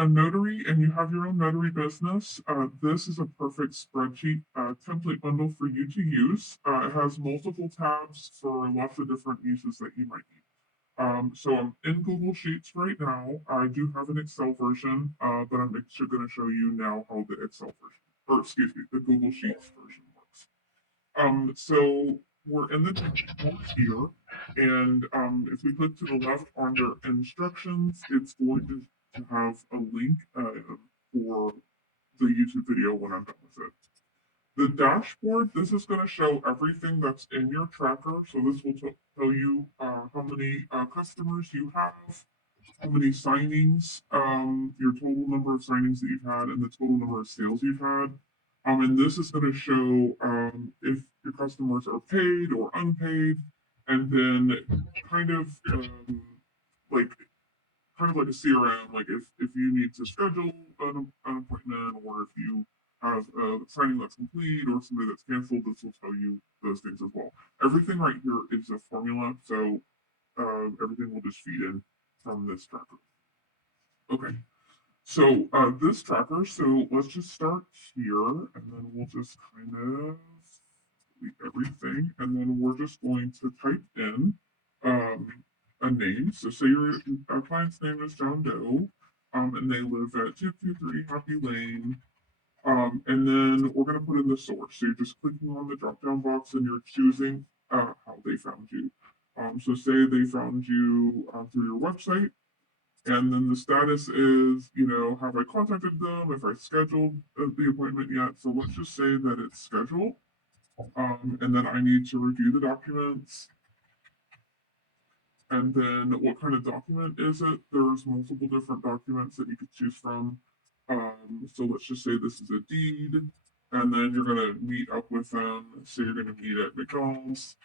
a notary and you have your own notary business, this is a perfect spreadsheet template bundle for you to use. It has multiple tabs for lots of different uses that you might need. So I'm in Google Sheets right now. I do have an Excel version, but I'm actually going to show you now how the Excel version, or excuse me, the Google Sheets version works. So we're in the dashboard here, and if we click to the left under instructions, it's going to have a link for the YouTube video when I'm done with it. The dashboard, this is going to show everything that's in your tracker. So this will tell you how many customers you have, how many signings, your total number of signings that you've had, and the total number of sales you've had. And this is going to show if your customers are paid or unpaid, and then kind of like kind of like a CRM, like if you need to schedule an appointment or if you have a signing that's complete or somebody that's canceled, this will tell you those things as well. Everything right here is a formula, so everything will just feed in from this tracker. Okay, so this tracker, so let's just start here and then we'll just kind of delete everything and then we're just going to type in um, a name. So say your client's name is John Doe and they live at 223 Happy Lane. And then we're going to put in the source. So you're just clicking on the drop down box and you're choosing how they found you. So say they found you through your website. And then the status is, have I contacted them? If I scheduled the appointment yet? So let's just say that it's scheduled. And then I need to review the documents. And then what kind of document is it? There's multiple different documents that you could choose from. So let's just say this is a deed. And then you're going to meet up with them. So you're going to meet at McDonald's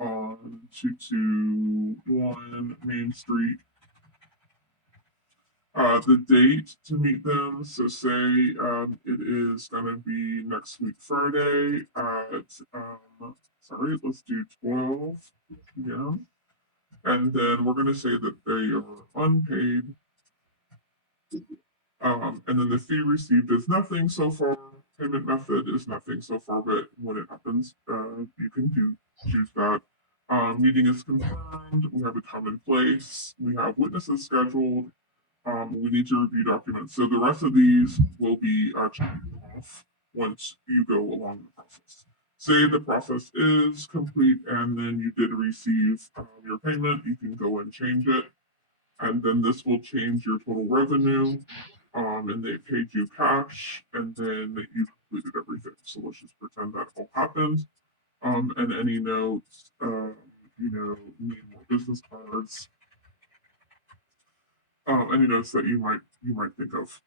on 221 Main Street. The date to meet them, so say it is going to be next week Friday at, sorry, let's do 12 p.m. And then we're going to say that they are unpaid. And then the fee received is nothing so far. Payment method is nothing so far, but when it happens, you can choose that. Meeting is confirmed. We have a time and place. We have witnesses scheduled. We need to review documents. So the rest of these will be checked off once you go along the process. Say the process is complete and then you did receive your payment, you can go and change it. And then this will change your total revenue. And they paid you cash and then you completed everything. So let's just pretend that all happened. And any notes, need more business cards, any notes that you might think of.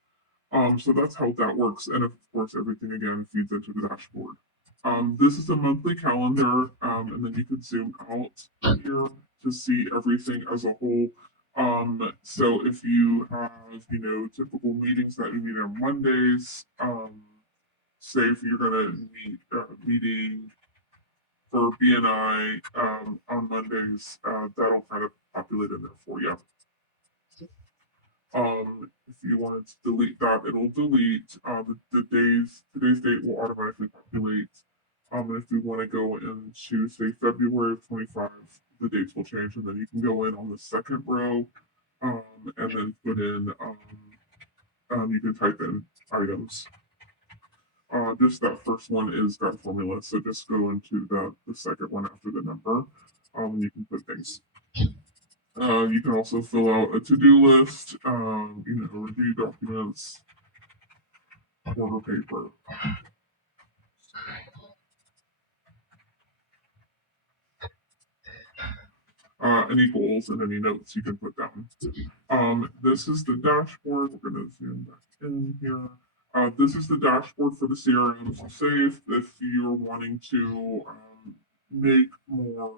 So that's how that works. And of course, everything again feeds into the dashboard. This is a monthly calendar, and then you can zoom out here to see everything as a whole. So if you have, typical meetings that you meet on Mondays, say if you're gonna meet meeting for BNI on Mondays, that'll kind of populate in there for you. If you wanted to delete that, it'll delete. Today's date will automatically populate. And if you want to go into say February of 25, the dates will change, and then you can go in on the second row, and then put in. You can type in items. Just that first one is that formula, so just go into the second one after the number. You can put things. You can also fill out a to-do list, review documents, order paper. Any goals and any notes you can put down. This is the dashboard. We're going to zoom back in here. This is the dashboard for the CRM. So say if you're wanting to make more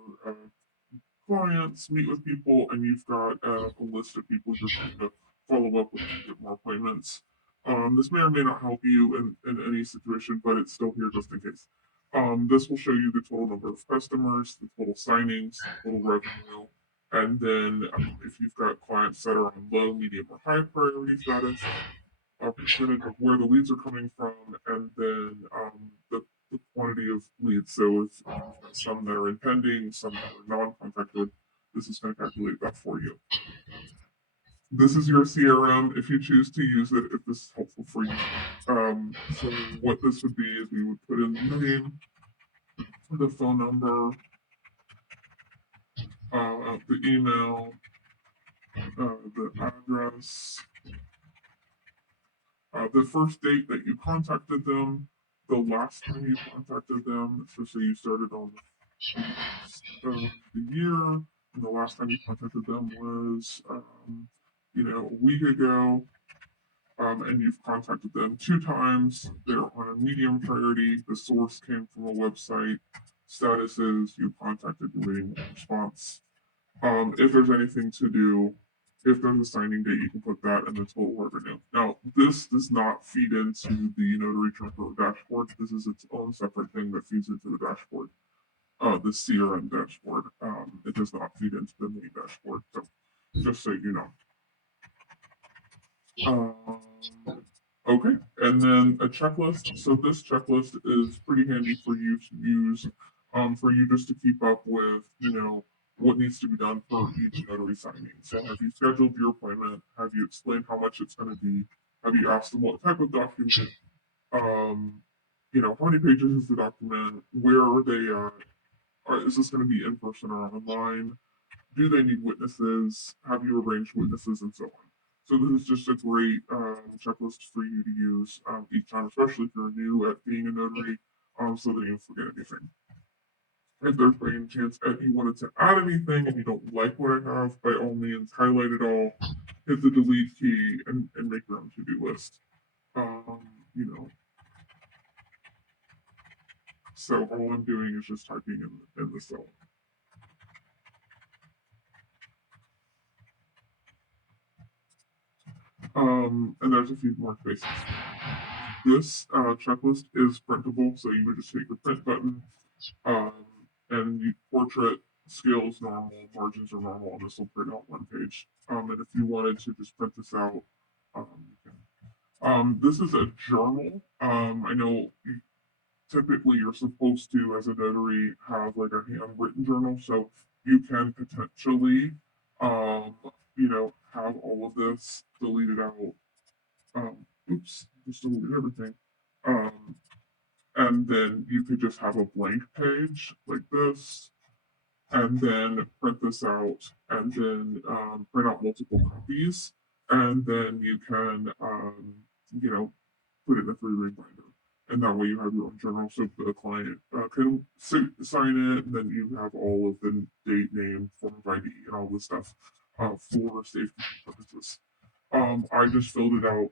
clients, meet with people, and you've got a list of people you're trying to follow up with to get more appointments. This may or may not help you in any situation, but it's still here just in case. This will show you the total number of customers, the total signings, the total revenue, And then if you've got clients that are on low, medium, or high priority status, a percentage of where the leads are coming from, and then the quantity of leads. So if you've got some that are in pending, some that are non-contacted, this is going to calculate that for you. This is your CRM if you choose to use it, if this is helpful for you. So what this would be is we would put in the name, the phone number, the email, the address, the first date that you contacted them, the last time you contacted them. So say you started on the 1st of the year, and the last time you contacted them was, a week ago, and you've contacted them 2 times. They're on a medium priority. The source came from a website. Status is you contacted, you're waiting on a response. If there's anything to do, if there's a signing date, you can put that in the total revenue. Now, this does not feed into the Notary Tracker dashboard. This is its own separate thing that feeds into the dashboard, the CRM dashboard. It does not feed into the main dashboard. So, just so you know. Okay, and then a checklist. So this checklist is pretty handy for you to use, for you just to keep up with, what needs to be done for each notary signing. So have you scheduled your appointment? Have you explained how much it's going to be? Have you asked them what type of document? How many pages is the document? Where are they at? Is this going to be in person or online? Do they need witnesses? Have you arranged witnesses and so on? So this is just a great checklist for you to use each time, especially if you're new at being a notary, so that you don't forget anything. If there's by any chance that you wanted to add anything and you don't like what I have, by all means, highlight it all, hit the delete key, and make your own to-do list. You know, so all I'm doing is just typing in the cell. And there's a few more spaces. This checklist is printable, so you would just hit your print button, and you portrait scales normal, margins are normal, and this will print out one page. And if you wanted to just print this out, you can. This is a journal. I know typically you're supposed to, as a notary, have like a handwritten journal, so you can potentially, have all of this deleted out. Oops, just deleted everything. Um, and then you could just have a blank page like this, and then print this out, and then print out multiple copies, and then you can, put it in a 3-ring binder. And that way you have your own journal, so the client can sign it, and then you have all of the date, name, form of ID, and all this stuff for safety purposes. I just filled it out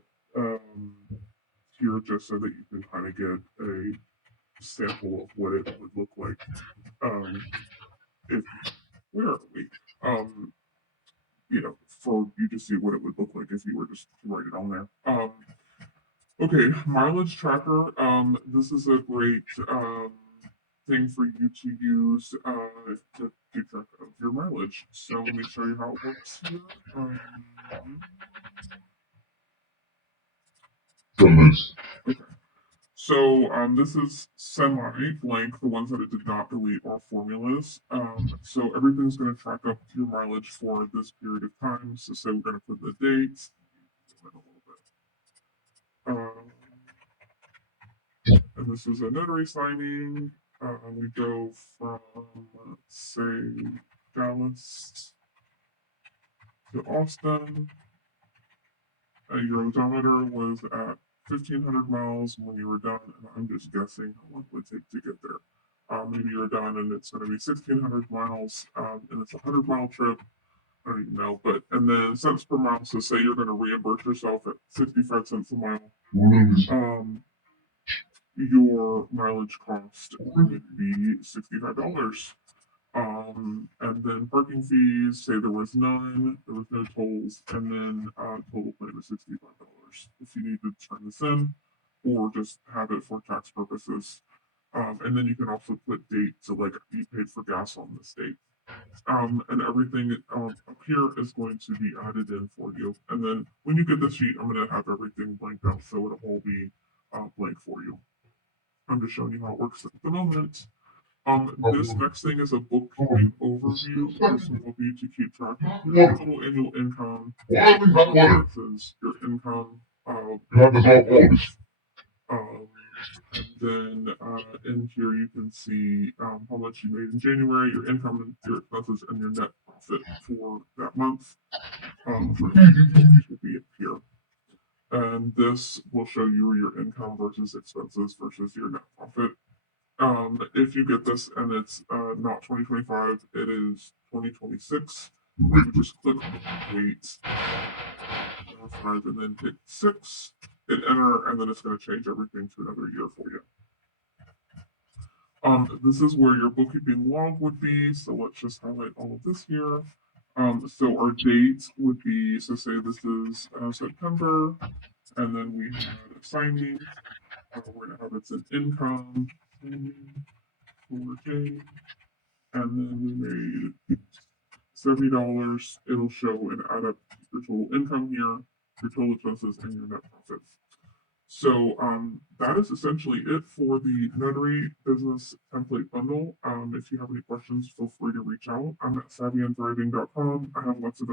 here just so that you can kind of get a sample of what it would look like. If where are we? For you to see what it would look like if you were just to write it on there. Okay, mileage tracker. This is a great thing for you to use to keep track of your mileage. So let me show you how it works here. Okay. So this is semi-blank, the ones that it did not delete are formulas. So everything's going to track up your mileage for this period of time. So say we're going to put the dates. And this is a notary signing. We go from, let's say, Dallas to Austin. Your odometer was at 1,500 miles when you were done, and I'm just guessing how long it would take to get there. Maybe you're done and it's going to be 1,600 miles, and it's a 100-mile trip. I don't even know, and then cents per mile. So say you're going to reimburse yourself at 65 cents a mile. Your mileage cost would be $65. And then parking fees, say there was none, there was no tolls, and then total claim is $65 if you need to turn this in or just have it for tax purposes. And then you can also put date, so like you paid for gas on this date. And everything up here is going to be added in for you. And then when you get the sheet, I'm going to have everything blanked out, so it'll all be blank for you. I'm just showing you how it works at the moment. This next thing is a bookkeeping overview. This will help you to keep track of your total annual income, expenses, your income, um, and then in here you can see how much you made in January, your income, and your expenses, and your net profit for that month. For which will be up here. And this will show you your income versus expenses versus your net profit. If you get this and it's not 2025, it is 2026. You just click on the date, and then hit 6, hit enter, and then it's going to change everything to another year for you. This is where your bookkeeping log would be. So let's just highlight all of this here. So our date would be, so say this is September, and then we had a signing. We're going to have it's an income, and then we made $70. It'll show and add up your total income here, your total expenses, and your net profit. So that is essentially it for the Notary Business Template Bundle. If you have any questions, feel free to reach out. I'm at savvyandthriving.com. I have lots of